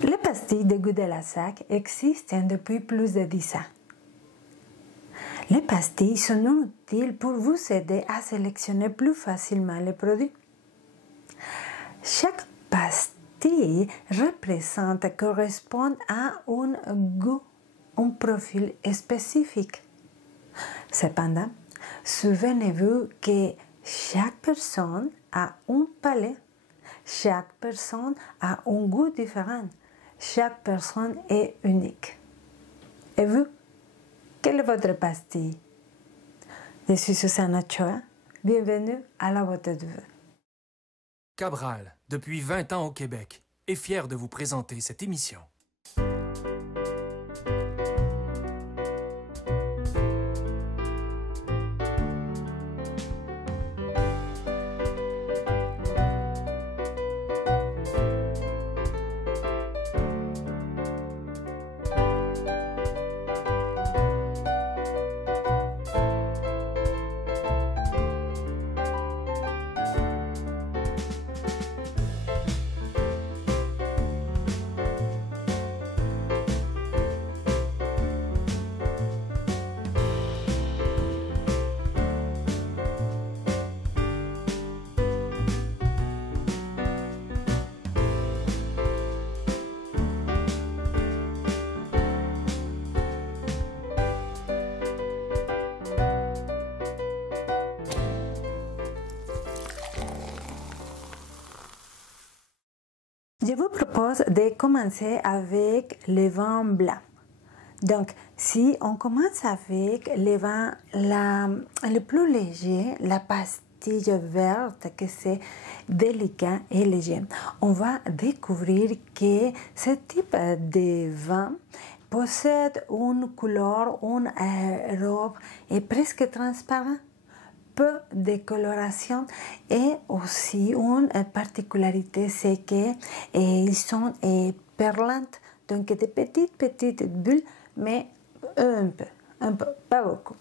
Les pastilles de goût de la SAC existent depuis plus de 10 ans. Les pastilles sont utiles pour vous aider à sélectionner plus facilement les produits. Chaque pastille correspond à un goût, un profil spécifique. Cependant, souvenez-vous que chaque personne a un palais, chaque personne a un goût différent, chaque personne est unique. Et vous, quelle est votre pastille? Je suis Susanna Choa, bienvenue à la beauté du vin. Cabral, depuis 20 ans au Québec, est fier de vous présenter cette émission. Je vous propose de commencer avec le vin blanc. Donc, si on commence avec le vin le plus léger, la pastille verte, que c'est délicat et léger, on va découvrir que ce type de vin possède une couleur, une robe et presque transparent. Peu de coloration et aussi une particularité, c'est qu'ils sont perlantes, donc de petites bulles, mais un peu, pas beaucoup.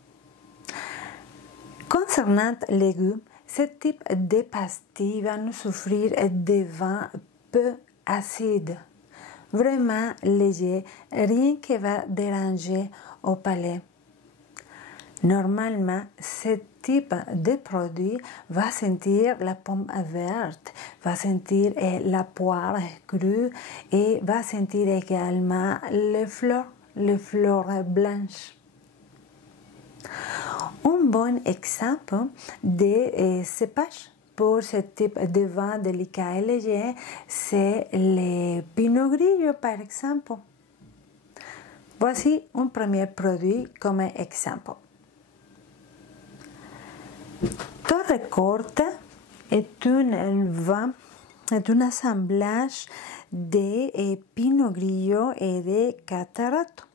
Concernant les goûts, ce type de pastille va nous offrir des vins peu acides, vraiment légers, rien qui va déranger au palais. Normalement, ce type de produit va sentir la pomme verte, va sentir la poire crue et va sentir également les fleurs blanches. Un bon exemple de cépage pour ce type de vin délicat et léger, c'est le Pinot Grigio par exemple. Voici un premier produit comme exemple. Torre Corta est un assemblage de Pinot Grigio et de Catarratto.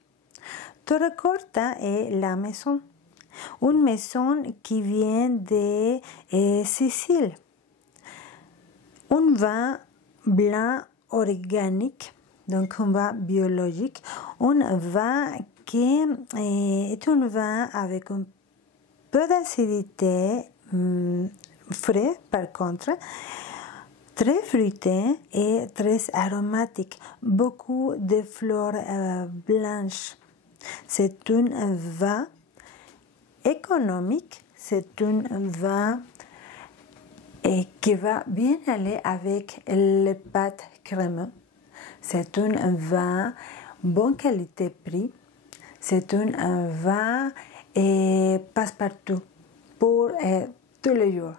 Torre Corta est la maison, une maison qui vient de Sicile. Un vin blanc organique, donc un vin biologique, un vin qui est un vin avec un peu d'acidité, frais par contre, très fruité et très aromatique, beaucoup de fleurs blanches. C'est un vin économique, c'est un vin qui va bien aller avec les pâtes crémeuses. C'est un vin bonne qualité-prix, c'est un vin passe-partout pour tous les jours.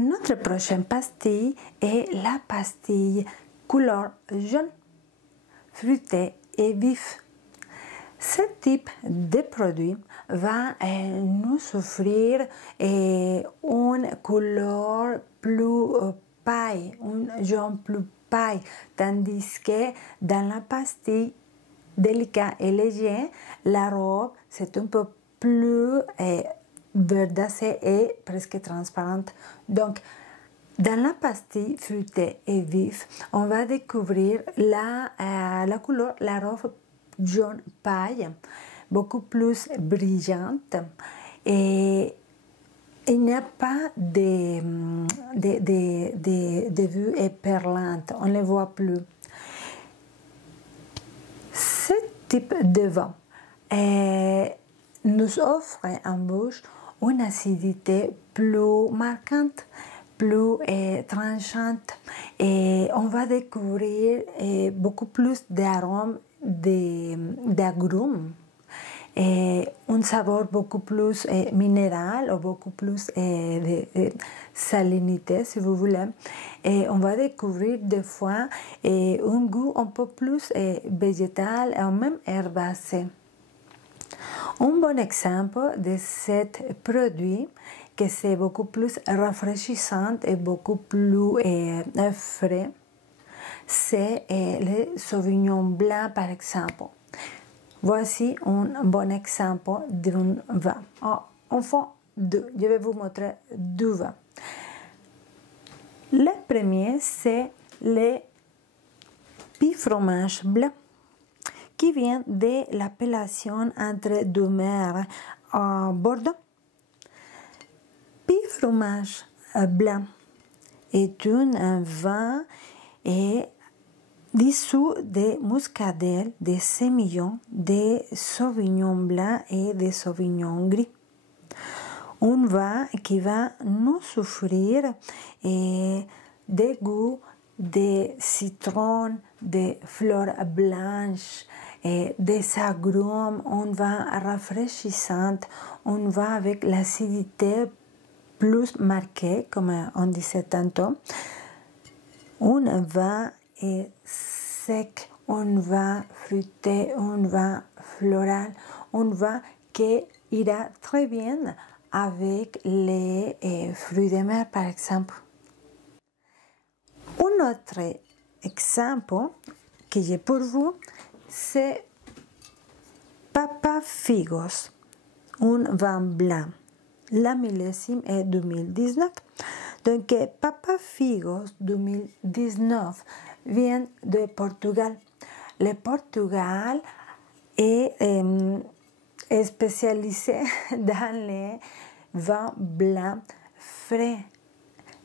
Notre prochaine pastille est la pastille couleur jaune, fruité et vif. Ce type de produit va nous offrir une couleur plus paille, un jaune plus paille, tandis que dans la pastille délicat et léger, la robe c'est un peu plus verdâcée et presque transparente. Donc, dans la pastille fruitée et vive, on va découvrir la couleur, la robe jaune paille, beaucoup plus brillante et il n'y a pas de vue perlante, on ne les voit plus. type de vin nous offre en bouche une acidité plus marquante, plus tranchante, et on va découvrir beaucoup plus d'arômes, d'agrumes, et un saveur beaucoup plus minéral ou beaucoup plus de salinité, si vous voulez. Et on va découvrir des fois un goût un peu plus végétal et même herbacé. Un bon exemple de ce produit, que c'est beaucoup plus rafraîchissant et beaucoup plus frais, c'est le Sauvignon blanc, par exemple. Voici un bon exemple d'un vin. Enfin, deux. Je vais vous montrer deux vins. Le premier, c'est le Pie fromage blanc, qui vient de l'appellation entre deux mers à Bordeaux. Pie fromage blanc est un vin dissous de muscadelle, de sémillon, de sauvignon blanc et de sauvignon gris. Un vin qui va nous offrir des goûts de citron, de fleurs blanches, des agrumes, un vin rafraîchissant, un vin avec l'acidité plus marquée, comme on disait tantôt, un vin sec, un vin fruité, un vin floral, un vin qui ira très bien avec les fruits de mer, par exemple. Un autre exemple que j'ai pour vous, c'est Papa Figos, un vin blanc. La millésime est 2019. Donc, Papa Figos 2019 vient de Portugal. Le Portugal est spécialisé dans les vins blancs frais.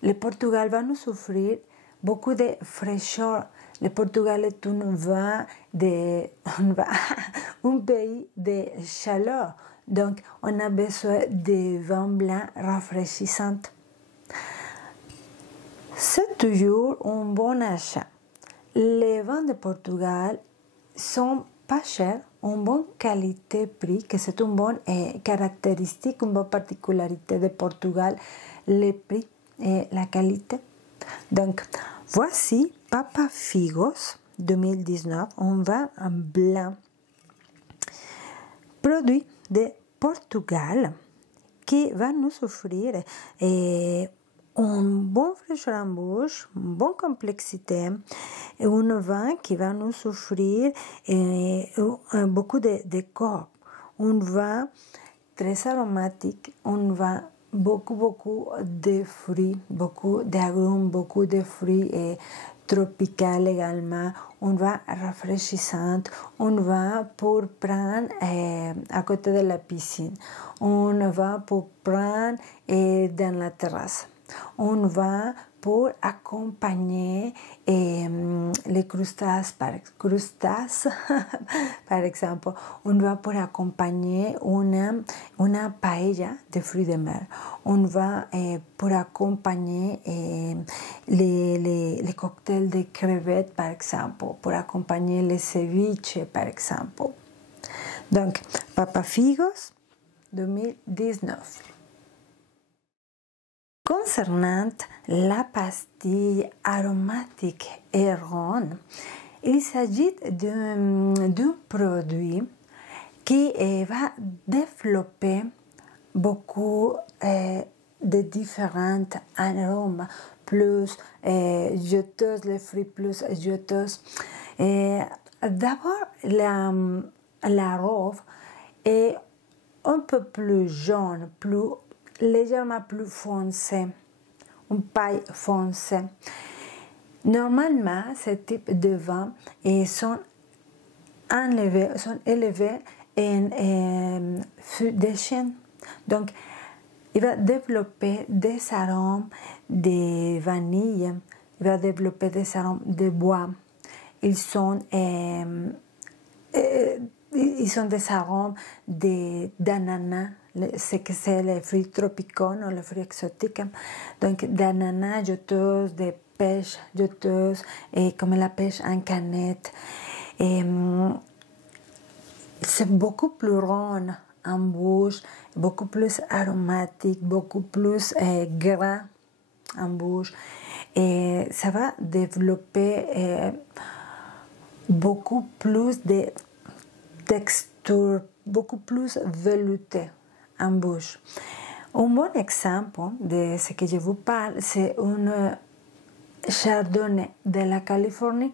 Le Portugal va nous offrir beaucoup de fraîcheur. Le Portugal est un pays de chaleur. Donc, on a besoin de vins blancs rafraîchissants. C'est toujours un bon achat. Les vins de Portugal sont pas chers, une bonne qualité-prix, que c'est une bonne caractéristique, une bonne particularité de Portugal, le prix et la qualité. Donc, voici Papa Figos 2019, un vin blanc, produit de Portugal, qui va nous offrir un bon fraîcheur en bouche, une bonne complexité, un vin qui va nous offrir beaucoup de corps, un vin très aromatique, un vin beaucoup de fruits, beaucoup d'agrumes, beaucoup de fruits tropicaux également, un vin rafraîchissant, un vin pour prendre à côté de la piscine, un vin pour prendre dans la terrasse, un vin pour accompagner les crustacés, par exemple, un vin pour accompagner una paella de fruits de mer, un vin pour accompagner les cocktails de crevettes, par exemple, pour accompagner les ceviches, par exemple. Donc, Papa Figos 2019. Concernant la pastille aromatique Heron, il s'agit d'un produit qui va développer beaucoup de différents arômes, plus juteuses, les fruits plus juteuses. D'abord, la rose est un peu plus jaune, légèrement plus foncé, une paille foncée. Normalement, ce type de vin sont élevés en fût de chêne. Donc, il va développer des arômes de vanille, il va développer des arômes de bois. Ils sont ils ont des arômes d'ananas, ce que c'est les fruits tropicaux ou les fruits exotiques. Donc d'ananas juteuses, de pêche juteuse, et comme la pêche en canette. Et c'est beaucoup plus rond en bouche, beaucoup plus aromatique, beaucoup plus gras en bouche. Et ça va développer beaucoup plus de texture, beaucoup plus velouté en bouche. Un bon exemple de ce que je vous parle, c'est un chardonnay de la Californie.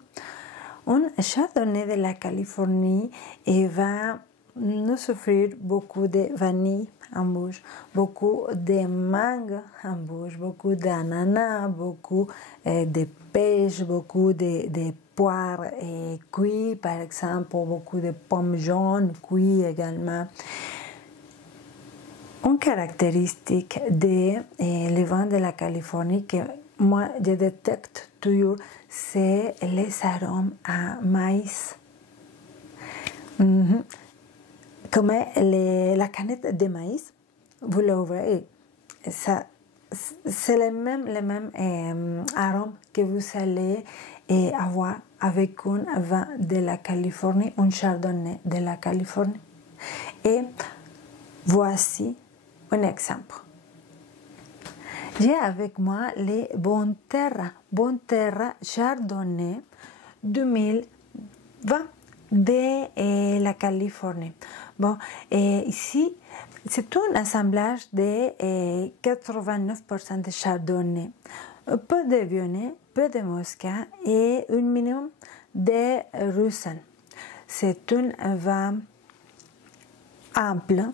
Un chardonnay de la Californie va nous offrir beaucoup de vanille en bouche, beaucoup de mangue en bouche, beaucoup d'ananas, beaucoup de pêche, beaucoup de poires cuits, par exemple, beaucoup de pommes jaunes cuits également. Une caractéristique des vins de la Californie que moi je détecte toujours, c'est les arômes à maïs. Comme la canette de maïs, vous l'ouvrez, c'est les mêmes arômes que vous allez avoir avec un vin de la Californie, un chardonnay de la Californie. Et voici un exemple. J'ai avec moi les Bonterra Chardonnay 2020 de la Californie. Bon, ici, c'est un assemblage de 89% de Chardonnay, peu de Viognier, peu de Muscat et un minimum de Roussanne. C'est un vin ample,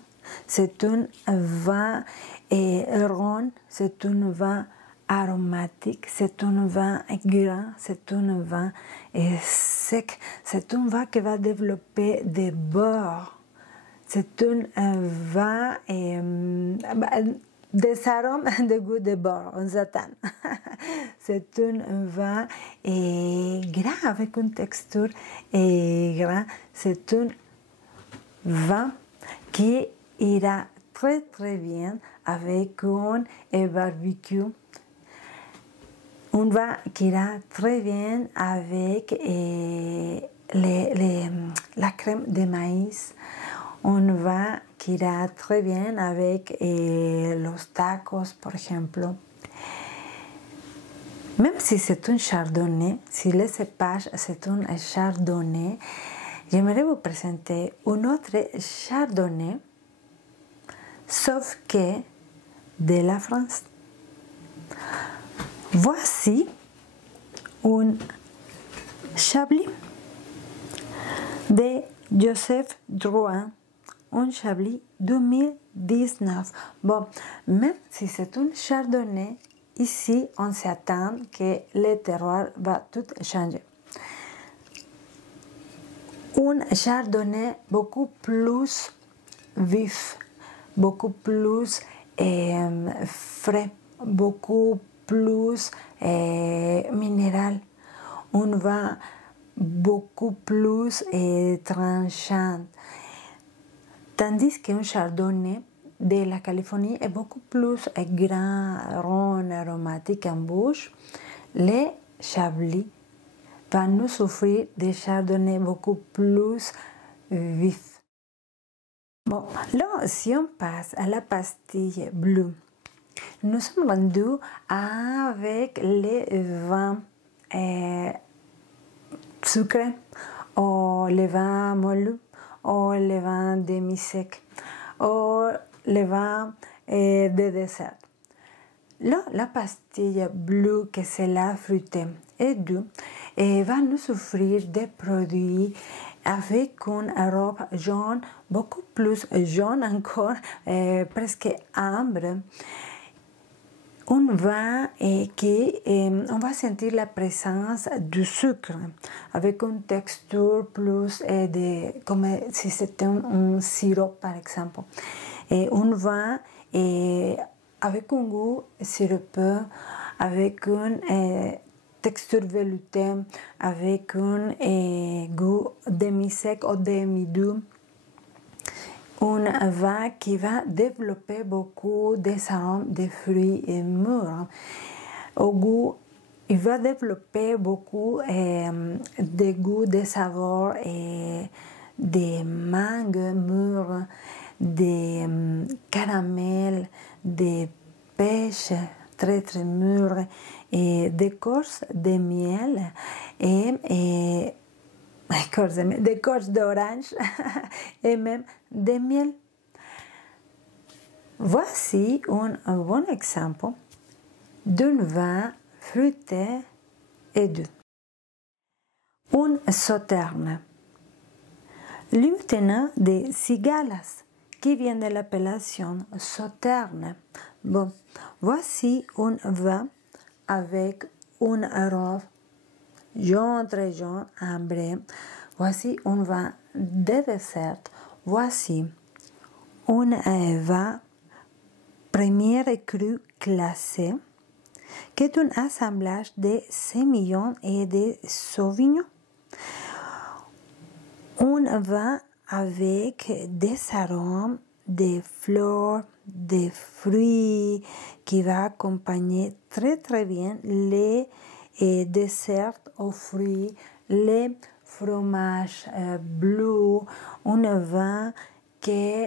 c'est un vin rond, c'est un vin aromatique, c'est un vin gras, c'est un vin sec, c'est un vin qui va développer des beurres. C'est un vin des arômes de goût de beurre, on s'attend. C'est un vin gras avec une texture gras. C'est un vin qui ira très très bien avec un barbecue. Un vin qui ira très bien avec la crème de maïs. Un vin qui ira très bien avec los tacos, par exemple. Même si c'est un chardonnay, si le cépage c'est un chardonnay, j'aimerais vous présenter un autre chardonnay, sauf que de la France. Voici un Chablis de Joseph Drouin, un Chablis 2019. Bon, même si c'est un chardonnay, ici on s'attend que le terroir va tout changer. Un chardonnay beaucoup plus vif, beaucoup plus frais, beaucoup plus minéral. Un vin beaucoup plus tranchant. Tandis qu'un chardonnay de la Californie est beaucoup plus grand, rond, aromatique en bouche. Les Chablis vont nous offrir des chardonnays beaucoup plus vifs. Bon, là, si on passe à la pastille bleue, nous sommes rendus avec les vins sucrés, ou les vins moelleux, ou les vins demi-secs, ou les vins de dessert. Là, la pastille bleue, que c'est la fruitée et douce, va nous offrir des produits avec un arôme jaune, beaucoup plus jaune encore, presque ambre. Un vin on va sentir la présence du sucre, avec une texture plus comme si c'était un sirop par exemple. Et un vin avec un goût sirupeux, avec une texture veloutée avec un goût demi-sec ou demi-doux. Un vin qui va développer beaucoup des arômes de fruits mûrs. Au goût, il va développer beaucoup de goûts, de saveurs et des mangues mûres, des caramels, des pêches très très mûres et d'écorce de miel et d'écorce d'orange et même de miel. Voici un bon exemple d'un vin fruité et doux. Un sauterne. Lieutenant de Cigalas, qui vient de l'appellation sauterne. Bon, voici un vin avec un arôme jaune, très jaune, ambré. Voici un vin de dessert. Voici un vin premier cru classé, qui est un assemblage de sémillon et de sauvignon. Un vin avec des arômes, des fleurs, des fruits qui va accompagner très très bien les desserts aux fruits, les fromages bleus, un vin que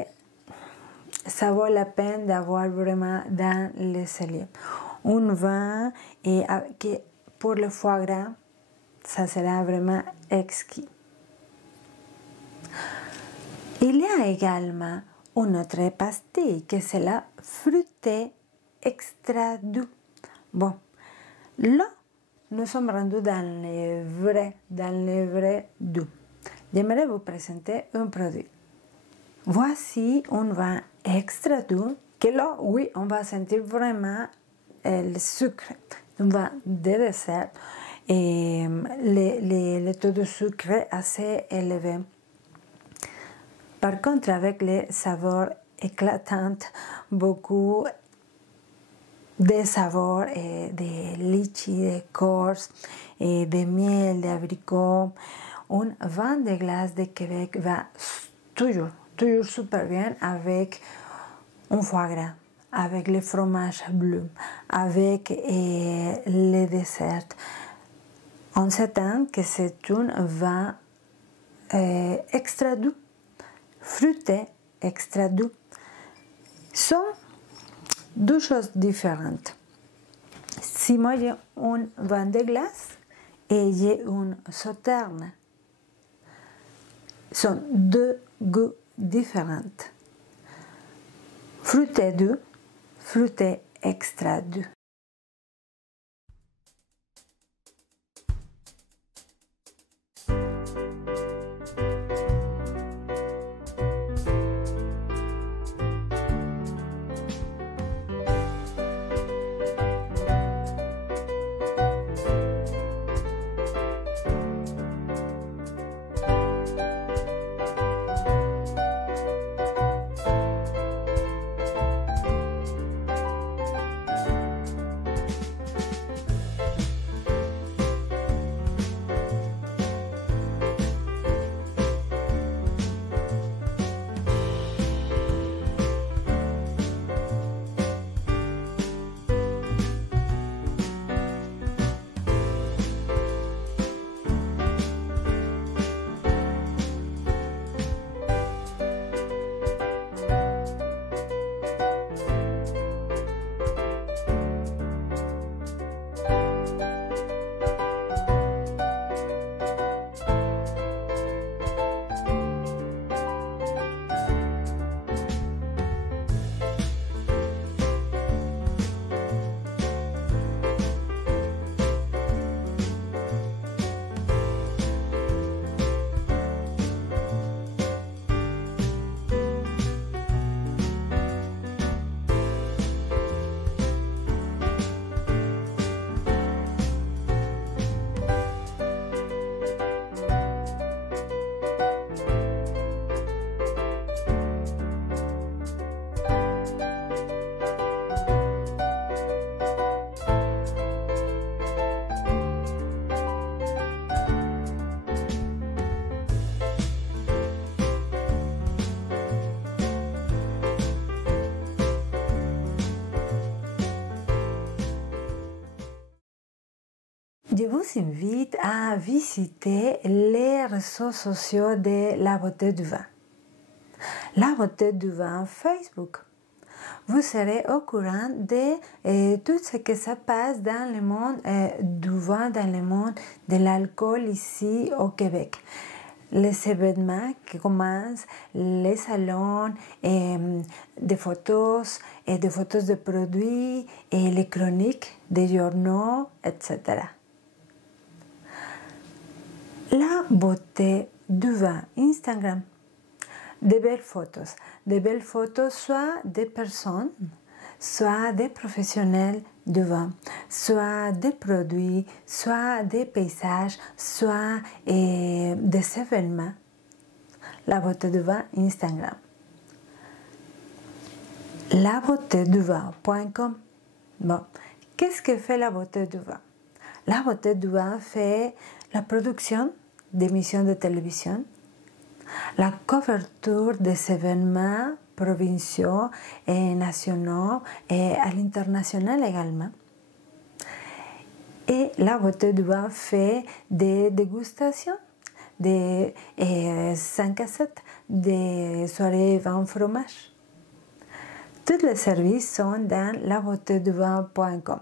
ça vaut la peine d'avoir vraiment dans le cellier. Un vin qui pour le foie gras, ça sera vraiment exquis. Il y a également une autre pastille que c'est la fruitée extra doux. Bon, là, nous sommes rendus dans le vrai doux. J'aimerais vous présenter un produit. Voici un vin extra doux que là, oui, on va sentir vraiment le sucre. Un vin de dessert et le taux de sucre est assez élevé. Par contre, avec les saveurs éclatantes, beaucoup de saveurs de litchi, d'écorce, et de miel, d'abricot, un vin de glace de Québec va toujours super bien avec un foie gras, avec le fromage bleu, avec les desserts. On s'attend que c'est un vin extra doux, fruité, extra doux. Sont deux choses différentes. Si moi j'ai un vin de glace et j'ai un sauterne, sont deux goûts différents. Fruité doux, fruité extra doux. Je vous invite à visiter les réseaux sociaux de La Beauté du Vin. La Beauté du Vin Facebook. Vous serez au courant de tout ce que se passe dans le monde du vin, dans le monde de l'alcool ici au Québec. Les événements qui commencent, les salons, des photos de produits, et les chroniques des journaux, etc. La Beauté du Vin Instagram. De belles photos soit des personnes, soit des professionnels du vin, soit des produits, soit des paysages, soit des événements. La Beauté du Vin Instagram. labeautéduvin.com. Bon, qu'est-ce que fait La Beauté du Vin? La Beauté du Vin fait la production d'émissions de télévision, la couverture des événements provinciaux et nationaux et à l'international également. Et La Beauté du Vin fait des dégustations, des 5 à 7, des soirées vin fromage. Tous les services sont dans labeautéduvin.com.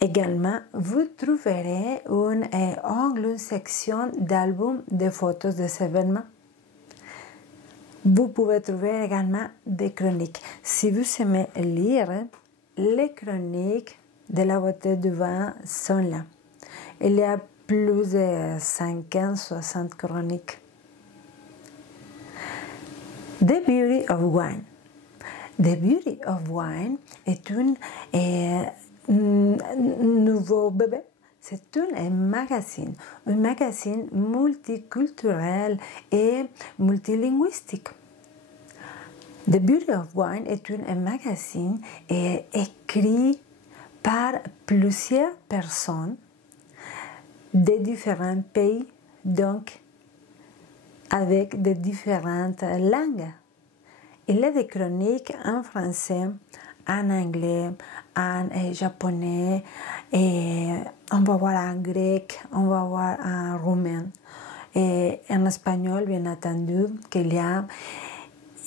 Également, vous trouverez une section d'albums de photos des événements. Vous pouvez trouver également des chroniques. Si vous aimez lire, les chroniques de La Beauté du Vin sont là. Il y a plus de 50-60 chroniques. The Beauty of Wine. The Beauty of Wine est un nouveau bébé. C'est un magazine multiculturel et multilinguistique. The Beauty of Wine est un magazine écrit par plusieurs personnes de différents pays, donc avec de différentes langues. Il y a des chroniques en français, en anglais, en japonais, et on va voir en grec, on va voir en roumain. Et en espagnol, bien entendu, qu'il y a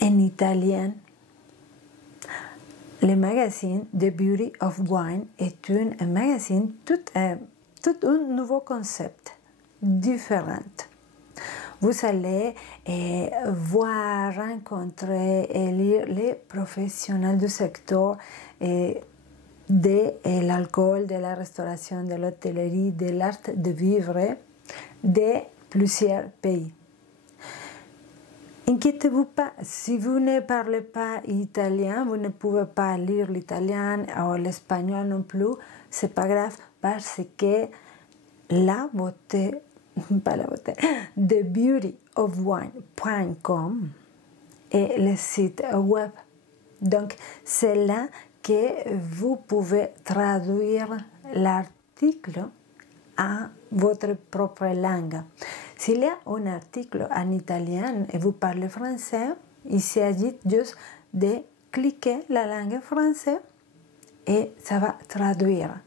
en italien. Le magazine The Beauty of Wine est un magazine tout un nouveau concept, différent. Vous allez voir, rencontrer et lire les professionnels du secteur de l'alcool, de la restauration, de l'hôtellerie, de l'art de vivre de plusieurs pays. Inquiétez-vous pas, si vous ne parlez pas italien, vous ne pouvez pas lire l'italien ou l'espagnol non plus, c'est pas grave parce que thebeautyofwine.com est le site web. Donc, c'est là que vous pouvez traduire l'article à votre propre langue. S'il y a un article en italien et vous parlez français, il s'agit juste de cliquer la langue française et ça va traduire.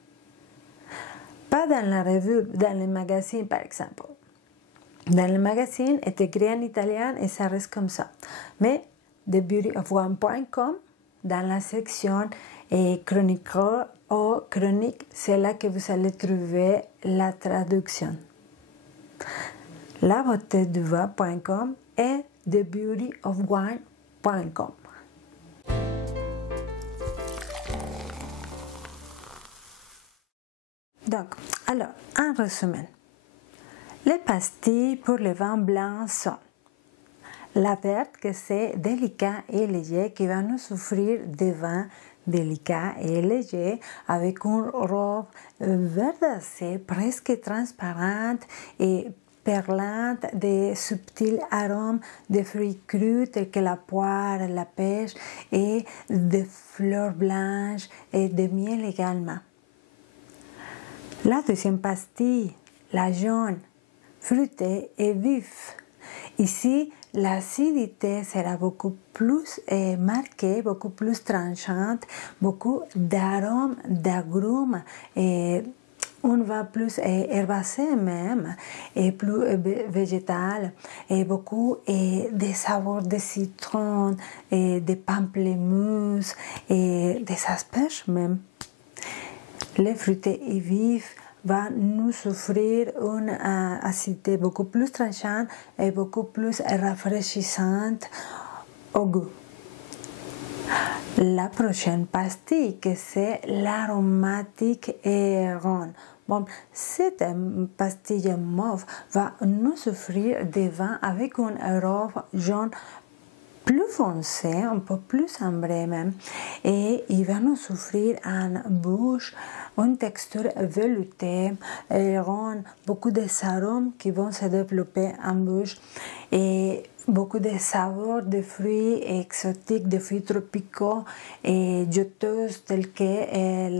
Pas dans la revue, dans le magazine par exemple. Dans le magazine est écrit en italien et ça reste comme ça. Mais thebeautyofwine.com, dans la section chronique ou chronique, c'est là que vous allez trouver la traduction. labeautéduvin.com et thebeautyofwine.com. Donc, alors, en résumé, les pastilles pour le vin blanc sont la verte, que c'est délicat et léger, qui va nous offrir des vins délicats et légers avec une robe verdacée, presque transparente et perlante, de subtils arômes de fruits crus tels que la poire, la pêche et de fleurs blanches et de miel également. La deuxième pastille, la jaune, fruitée et vive. Ici, l'acidité sera beaucoup plus marquée, beaucoup plus tranchante, beaucoup d'arômes, d'agrumes on va plus herbacé même, et plus végétal, et beaucoup des saveurs de citron, et des pamplemousses, et des asperges même. Les fruités et vifs va nous offrir une acidité beaucoup plus tranchante et beaucoup plus rafraîchissante au goût. La prochaine pastille, que c'est l'aromatique et ronde. Bon, cette pastille mauve va nous offrir des vins avec une robe jaune plus foncé, un peu plus ambré même, et il va nous offrir en bouche une texture veloutée, et ronde, beaucoup de arômes qui vont se développer en bouche, et beaucoup de saveurs de fruits exotiques, de fruits tropicaux et juteuses tels que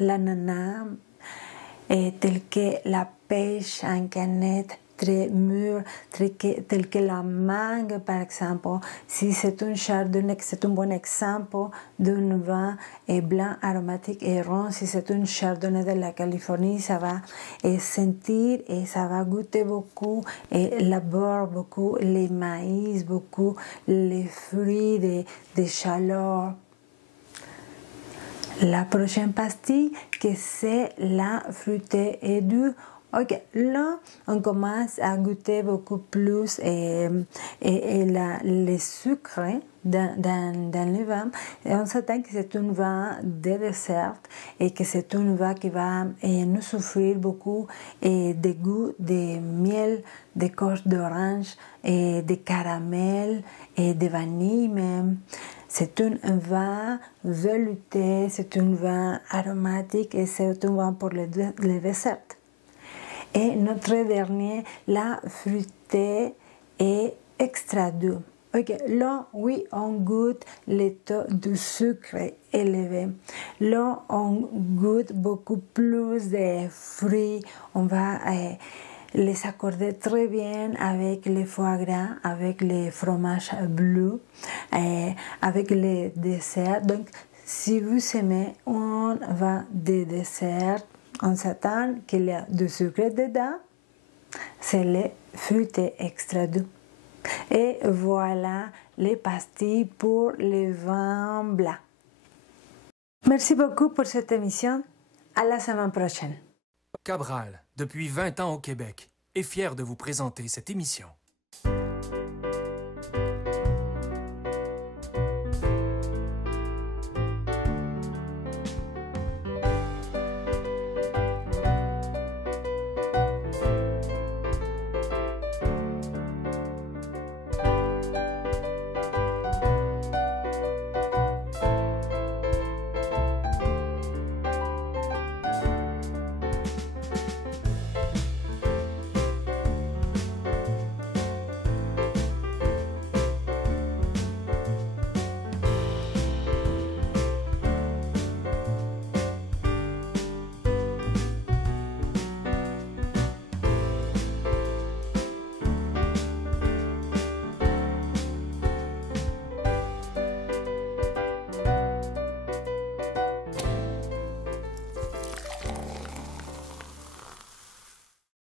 l'ananas, et tels que la pêche en canette, très mûre, tel que la mangue par exemple. Si c'est un chardonnay, c'est un bon exemple d'un vin blanc aromatique et rond. Si c'est un chardonnay de la Californie, ça va sentir et ça va goûter beaucoup la beurre, beaucoup les maïs, beaucoup les fruits de chaleur. La prochaine pastille, que c'est la fruitée et dure. Ok, là, on commence à goûter beaucoup plus les sucres dans le vin. Et on s'attend que c'est un vin de dessert et que c'est un vin qui va nous offrir beaucoup de goût de miel, de corche d'orange, de caramel et de vanille même. C'est un vin velouté, c'est un vin aromatique et c'est un vin pour les desserts. Et notre dernier, la fruitée et extra doux. Ok, là, oui, on goûte le taux de sucre élevé. Là, on goûte beaucoup plus de fruits. On va les accorder très bien avec le foie gras, avec le fromage bleu, avec les desserts. Donc, si vous aimez un vin de dessert, on s'attend qu'il y a du sucre dedans, c'est les fruités extra doux. Et voilà les pastilles pour les vins blancs. Merci beaucoup pour cette émission. À la semaine prochaine. Cabral, depuis 20 ans au Québec, est fier de vous présenter cette émission.